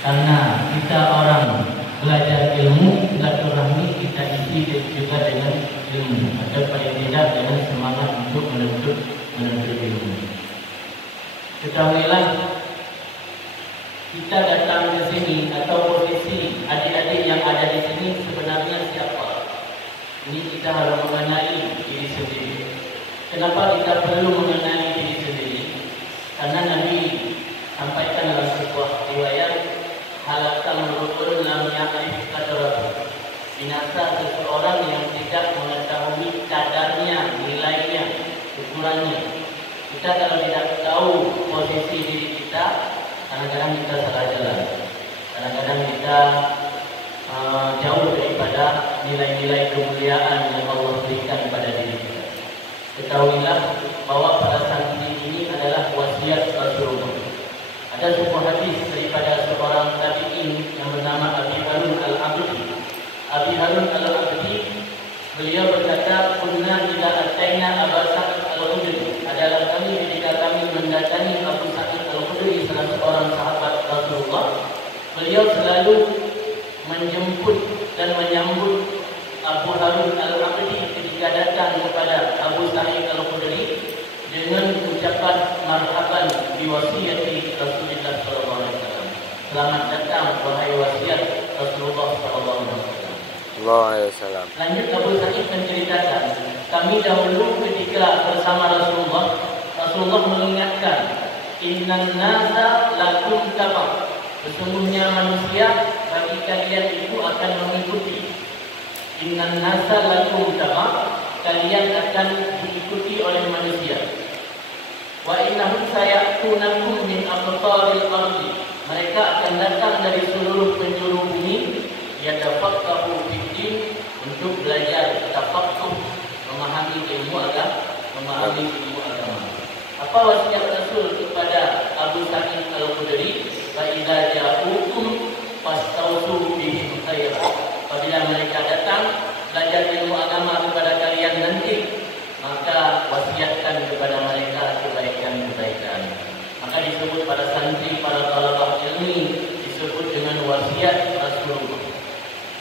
Karena kita orang belajar ilmu, silaturahmi kita isi juga dengan ilmu, atau paling tidak dengan semangat untuk menuntut ilmu. Ketahuilah, kita datang ke sini atau posisi adik-adik yang ada di sini sebenarnya siapa? Ini kita harus mengenali diri sendiri. Kenapa kita perlu mengenali diri sendiri? Karena Nabi sampaikan dalam sebuah riwayat, halakal rukun lam ya'rif qadrahu. Binasa seseorang yang tidak mengetahui kadarnya, nilainya, ukurannya. Kita kalau tidak tahu posisi diri kita, kadang-kadang kita salah jalan. Kadang-kadang kita jauh daripada nilai-nilai kemuliaan yang Allah berikan pada diri kita. Ketahuilah bahwa pada santri ini adalah wasiat Rasulullah. Ada sebuah hadis daripada seorang tabi'in yang bernama Abi Harun Al-Abdi. Abi Harun Al-Abdi, beliau berkata, "Kunna idza ataina Abu Sa'id Al-Khudri." Adalah kami ketika kami mendatangi Abu Sa'id Al-Khudri, salah seorang sahabat Rasulullah. Beliau selalu menjemput dan menyambut Abu Harun Al-Abdi ketika datang kepada Abu Sa'id Al-Khudri dengan ucapan marhaban bi wasiyati Rasulullah sallallahu alaihi wasallam. Selamat datang wahai wasiat Rasulullah sallallahu alaihi wasallam. Lanjut Abu Sa'id menceritakan, kami dahulu ketika bersama Rasulullah mengingatkan, innan nasa lakum taba. Sesungguhnya manusia bagi kalian itu akan mengikuti. Innan nasa lakum taba, kalian akan diikuti oleh manusia. Wa innahum sayatunakum min aqtaril ardi. Mereka akan datang dari seluruh penjuru bumi, yatafaqahu fid-din, untuk belajar tafaqquh, memahami ilmu agama. Apa wasiat Rasul kepada Abu Sa'id Al-Khudri? Fa idza ja'ukum fastawsu bihim khairan. Apabila mereka datang belajar ilmu agama kepada kalian nanti, maka wasiatkan kepada mereka kebaikan-kebaikan. Maka disebut pada santri, para talabah ilmi, disebut dengan wasiat Rasulullah.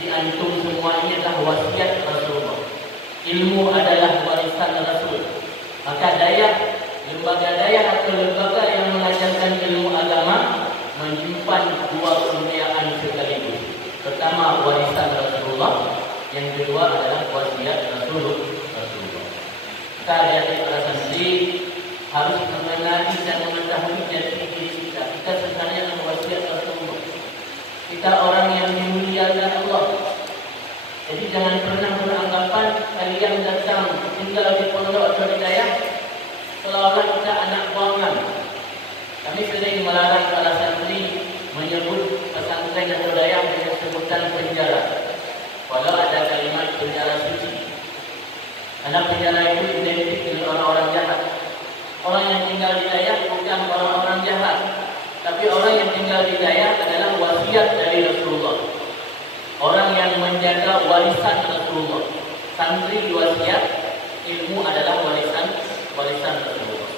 Di antum semua ini adalah wasiat Rasulullah. Ilmu adalah warisan Rasul. Maka lembaga daya atau lembaga yang mengajarkan ilmu agama menyimpan dua kemuliaan sekaligus. Pertama, warisan Rasulullah. Yang kedua adalah wasiat Rasulullah. Kita adik-adik para santri harus mengenali dan mengetahui jati diri kita. Kita sebenarnya adalah wasiat Rasulullah. Kita orang yang dimuliakan Allah. Jadi jangan pernah beranggapan kalian datang tinggal di pondok atau di daerah seolah-olah kita anak buangan. Kami sering melarang para santri menyebut pesantren atau daerah dengan sebutan penjara. Walau ada kalimat penjara suci. Karena penjara itu identik dengan orang-orang jahat. Orang yang tinggal di daerah bukan orang-orang jahat, tapi orang yang tinggal di daerah adalah wasiat dari Rasulullah. Orang yang menjaga warisan Rasulullah. Santri wasiat, ilmu adalah warisan Rasulullah.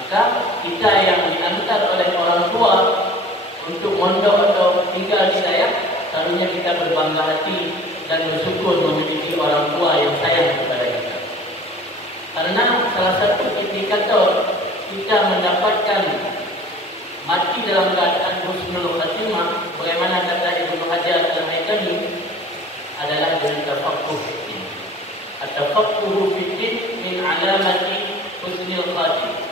Maka kita yang diantar oleh orang tua untuk mondok atau tinggal di daerah, seharusnya kita berbangga hati dan bersyukur memiliki orang tua yang sayang kepada kita. Karena salah satu indikator kita mendapatkan mati dalam keadaan husnul khatimah, bagaimana kata Ibnu Hajar Al-Haytami, adalah dengan tafaqquh. At-tafaqquh fid-din min alamati husnul khatimah.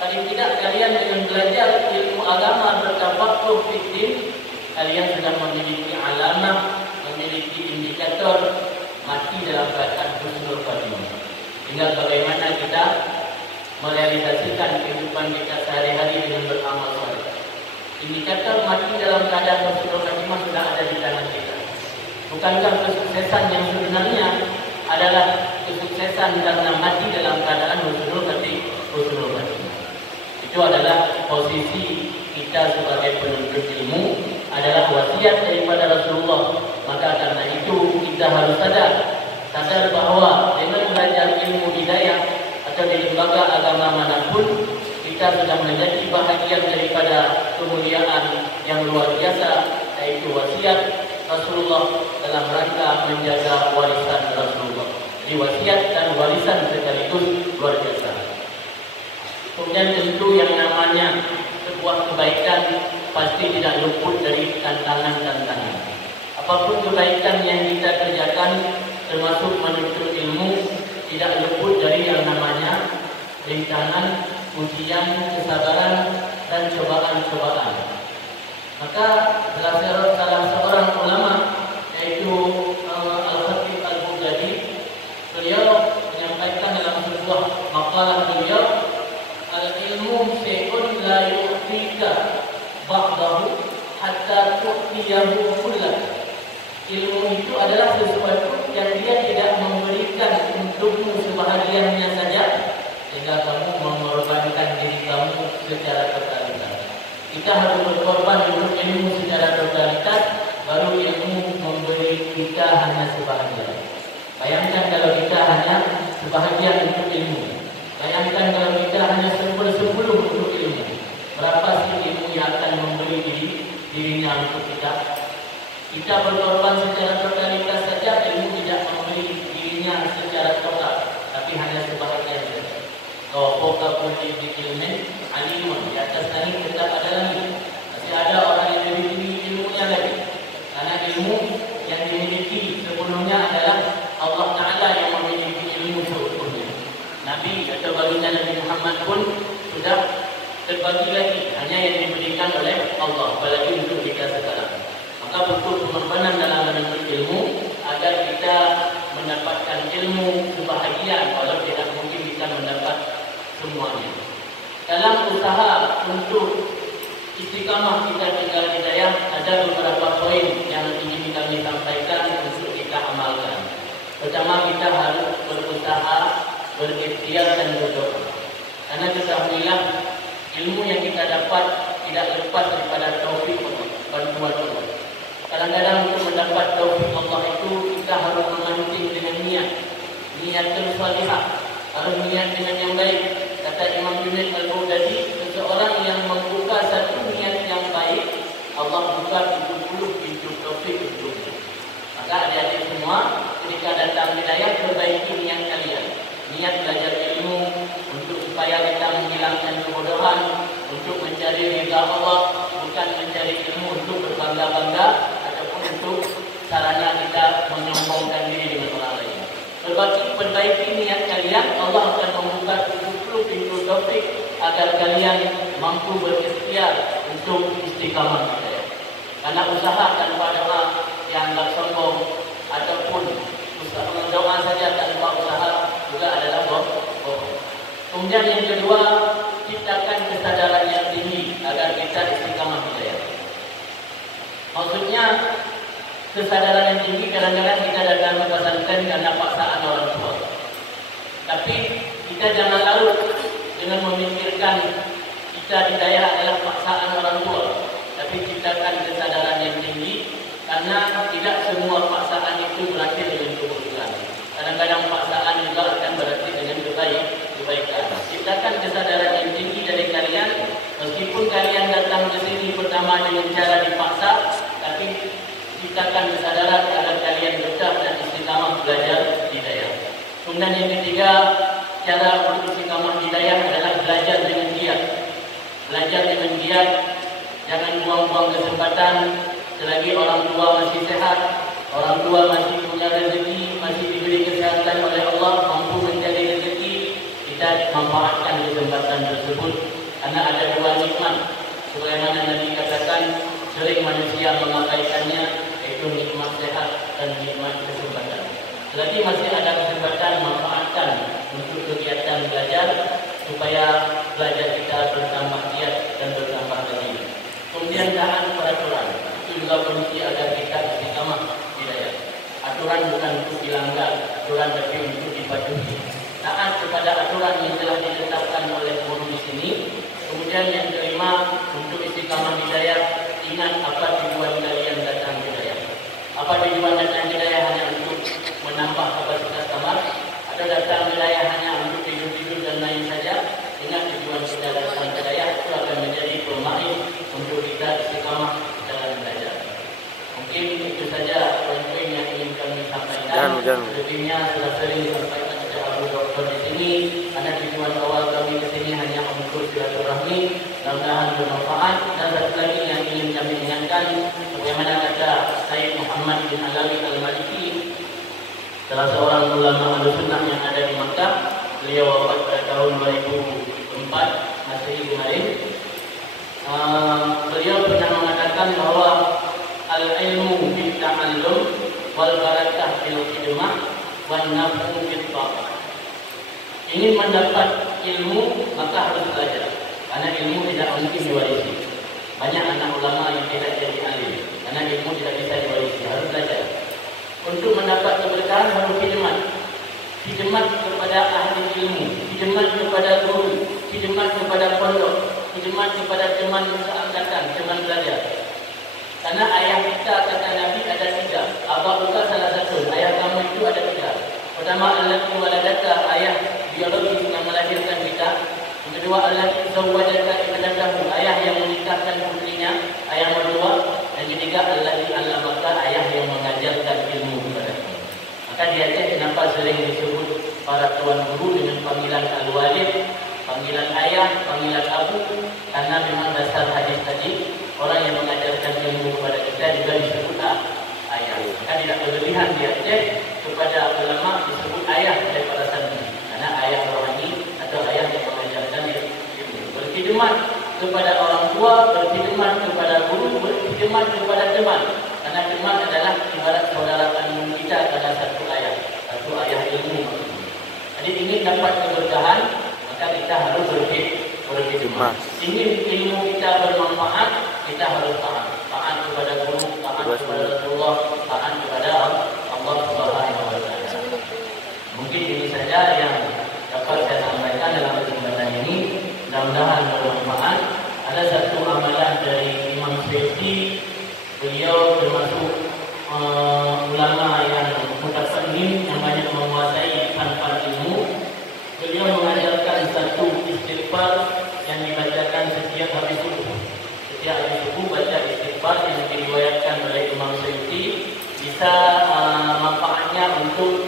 Paling tidak kalian dengan belajar ilmu agama bertafaqquh fid-din, kalian sudah memiliki alamah, memiliki indikator mati dalam keadaan husnul khatimah. Tinggal bagaimana kita merealisasikan kehidupan kita sehari-hari dengan beramal saleh. Indikator mati dalam keadaan husnul khatimah sudah ada di tangan kita. Bukankah kesuksesan yang sebenarnya adalah kesuksesan karena mati dalam keadaan husnul khatimah. Itu adalah posisi kita sebagai penuntut ilmu, adalah wasiat daripada Rasulullah. Maka karena itu kita harus sadar bahwa dengan belajar ilmu hidayah atau di lembaga agama manapun, kita sudah menjadi bahagian daripada kemuliaan yang luar biasa, yaitu wasiat Rasulullah dalam rangka menjaga warisan Rasulullah. Jadi wasiat dan warisan sekaligus luar biasa. Kemudian tentu yang namanya sebuah kebaikan pasti tidak luput dari tantangan-tantangan. Apapun kebaikan yang kita kerjakan, termasuk menuntut ilmu, tidak luput dari yang namanya rintangan, ujian, kesabaran, dan cobaan-cobaan. Maka salah seorang ulama, yaitu Al-Khatib Al-Baghdadi, beliau menyampaikan dalam sebuah makalah beliau, al-ilmu syai'un la yu'tika ba'dahu hatta tu'tiyahu kullah. Ilmu itu adalah sesuatu yang dia tidak memberikan untukmu sebahagiannya saja, sehingga kamu mengorbankan diri kamu secara totalitas. Kita harus berkorban untuk ilmu secara totalitas, baru ilmu memberi kita hanya sebahagian. Bayangkan kalau kita hanya sebahagian untuk ilmu. Bayangkan kalau kita hanya 10/10 untuk ilmu. Berapa sih ilmu yang akan memberi dirinya untuk kita? Kita berkorban secara totalitas saja, ilmu tidak memberi dirinya secara total, tapi hanya sebahagian saja. Kalau fokus kulli ilmin alimun, di atas langit tetap ada langit. Masih ada orang yang lebih tinggi ilmunya lagi. Karena ilmu yang dimiliki sepenuhnya adalah Allah Ta'ala yang memiliki ilmu seutuhnya. Nabi atau baginda Nabi Muhammad pun sudah terbagi lagi, hanya yang diberikan oleh Allah, apalagi untuk kita sekarang. Maka bentuk pengorbanan dalam menuntut ilmu agar kita mendapatkan ilmu sebahagian, walau tidak mungkin kita mendapat semuanya. Dalam usaha untuk istiqamah kita tinggal hidayah, ada beberapa poin yang ingin kami sampaikan untuk kita amalkan. Pertama, kita harus berusaha, berikhtiar dan berdoa. Karena ketahuilah, ilmu yang kita dapat tidak lepas daripada taufik Allah, bantuan Allah. Kadang-kadang untuk mendapat taufik Allah itu kita harus memancing dengan niat salihah, harus niat dengan yang baik. Kata Imam Junaid Al-Baghdadi, seseorang yang membuka satu niat yang baik, Allah buka 70 pintu taufik untuknya. Maka adik-adik semua, ketika datang hidayah, perbaiki niat kalian. Niat belajar ilmu untuk supaya kita menghilangkan kebodohan, untuk mencari ridha Allah, bukan mencari ilmu untuk berbangga-bangga ataupun untuk caranya kita menyombongkan diri dengan orang lain. Perbaiki niat kalian, Allah akan membuka 70 pintu taufik agar kalian mampu berikhtiar untuk istiqamah hidayah. Karena usaha tanpa doa yang tak sombong ataupun usaha doa saja tanpa usaha juga adalah bohong. Kemudian yang kedua, ciptakan kesadaran yang tinggi agar kita istiqamah hidayah. Maksudnya kesadaran yang tinggi kadang-kadang kita datang ke pesantren karena paksaan orang tua. Tapi kita jangan larut dengan memikirkan kita hidayah adalah paksaan orang tua. Tapi ciptakan kesadaran yang tinggi, karena tidak semua paksaan itu berakhir dengan keburukan. Kadang-kadang paksaan juga akan berakhir dengan kebaikan. Ciptakan kesadaran yang tinggi dari kalian, meskipun kalian datang ke sini pertama dengan cara dipaksa, tapi ciptakan kesadaran agar kalian betah dan istiqamah belajar hidayah. Kemudian yang ketiga, cara untuk istiqamah hidayah adalah belajar dengan giat. Belajar dengan giat, jangan buang-buang kesempatan. Selagi orang tua masih sehat, orang tua masih punya rezeki, masih diberi kesehatan oleh Allah, mampu mencari rezeki, kita manfaatkan kesempatan tersebut. Karena ada dua nikmat, sebagaimana Nabi katakan, sering manusia mengabaikannya, yaitu nikmat sehat dan nikmat kesempatan. Selagi masih ada kesempatan, manfaatkan untuk kegiatan belajar supaya belajar kita bertambah giat dan bertambah lagi. Kemudian taat peraturan, itu juga kunci agar kita istiqamah hidayah. Aturan bukan untuk dilanggar, aturan tapi untuk dipatuhi. Taat kepada aturan yang telah ditetapkan oleh guru di sini. Kemudian yang kelima, untuk istiqamah hidayah, ingat apa tujuan kalian datang hidayah. Apa tujuan datang hidayah? Hanya untuk menambah kapasitas kamar, atau datang hidayah hanya untuk tidur-tidur dan lain saja? Ingat tujuan kita datang hidayah itu akan menjadi yang baik untuk kita istiqamah dalam belajar. Mungkin itu saja poin-poin yang ingin kami sampaikan. Selebihnya sudah sering disampaikan oleh Abu Doktor di sini. Karena tujuan awal kami ke sini hanya untuk silaturahmi, mudah-mudahan bermanfaat. Dan satu lagi yang ingin kami ingatkan, bagaimana kata Sayyid Muhammad bin Alawi Al-Maliki, salah seorang ulama Ahlussunnah yang ada di Makkah. Beliau wafat pada tahun 2004 Masehi kemarin. Beliau pernah mengatakan bahwa al-ilmu bil ta'allum wal barakah bil khidmah wan naf'u bil thaqah. Ingin mendapat ilmu maka harus belajar, karena ilmu tidak mungkin diwarisi. Banyak anak ulama yang tidak jadi alim karena ilmu tidak bisa diwarisi, harus belajar. Untuk mendapat keberkahan harus khidmat. Khidmat kepada ahli ilmu, khidmat kepada guru, khidmat kepada pondok, khidmat kepada teman seangkatan, teman belajar. Karena ayah kita, kata Nabi, ada 3. Abah kita salah satu. Ayah kamu itu ada 3. Pertama, allati waladaka, ayah biologis yang melahirkan kita. Yang kedua, allati zawwajaka ibnatahu, ayah yang menikahkan putrinya, ayah kedua. Dan ketiga, allati allamaka, ayah yang mengajarkan ilmu kepada kamu. Maka di Aceh kenapa sering disebut para tuan guru dengan panggilan al-walid, panggilan ayah, panggilan abu? Karena memang dasar hadis tadi, orang yang mengajarkan ilmu kepada kita juga disebut ayah. Maka tidak berlebihan di Aceh kepada ulama disebut ayah oleh para santri, karena ayah rohani atau ayah yang mengajarkan ilmu. Berkhidmat kepada orang tua, berkhidmat kepada guru, berkhidmat kepada teman. Karena teman adalah ibarat saudara kandung kita pada satu ayah ilmu. Jadi ingin dapat keberkahan, maka kita harus berkhidmat. Ingin ilmu kita bermanfaat, kita harus taat kepada guru, taat kepada Rasulullah, taat kepada Allah Subhanahu wa taala. Mungkin ini saja yang dapat saya sampaikan dalam kesempatan ini. Mudah-mudahan bermanfaat. Ada satu amalan dari Imam Syafi'i, beliau termasuk ulama yang mutafannin, yang banyak menguasai tanpa ilmu. Beliau mengajarkan satu istighfar yang dibacakan setiap habis subuh. Setiap habis subuh baca istighfar yang diriwayatkan oleh Imam Syafi'i, bisa manfaatnya untuk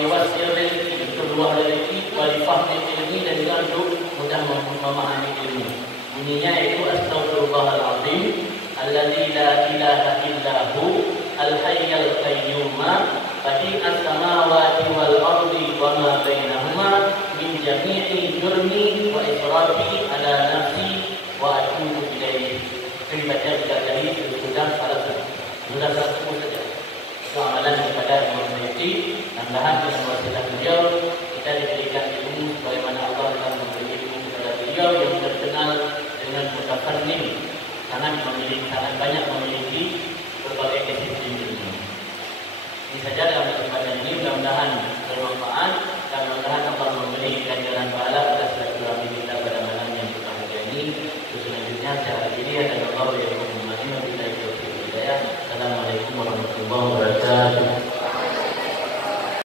liwas rezeki, untuk luah rezeki, walifah ilmi, dan juga untuk mudah memahami ilmu. Bunyinya itu Astaghfirullahaladzim alladzi la ilaha illahu al-hayyul qayyum badi'as samawati wal ardi wa ma bainahuma min jami'i jurmi wa israfi ala nafsi wa atubu ilaihi. Kita baca 3 kali sudah satu saja. Itu amalan kepada Imam Syafi'i. Mudah-mudahan dengan wasilah beliau kita diberikan ilmu sebagaimana Allah telah memberi ilmu kepada beliau yang terkenal dengan mutafannin, sangat banyak memiliki berbagai disiplin ilmu. Ini saja dalam kesempatan ini, mudah-mudahan bermanfaat dan mudah-mudahan Allah memberi ganjaran pahala atas silaturahmi kita pada malam yang berbahagia ini. Selanjutnya saya akhiri dan Allah yang menghormati. Assalamualaikum warahmatullahi wabarakatuh.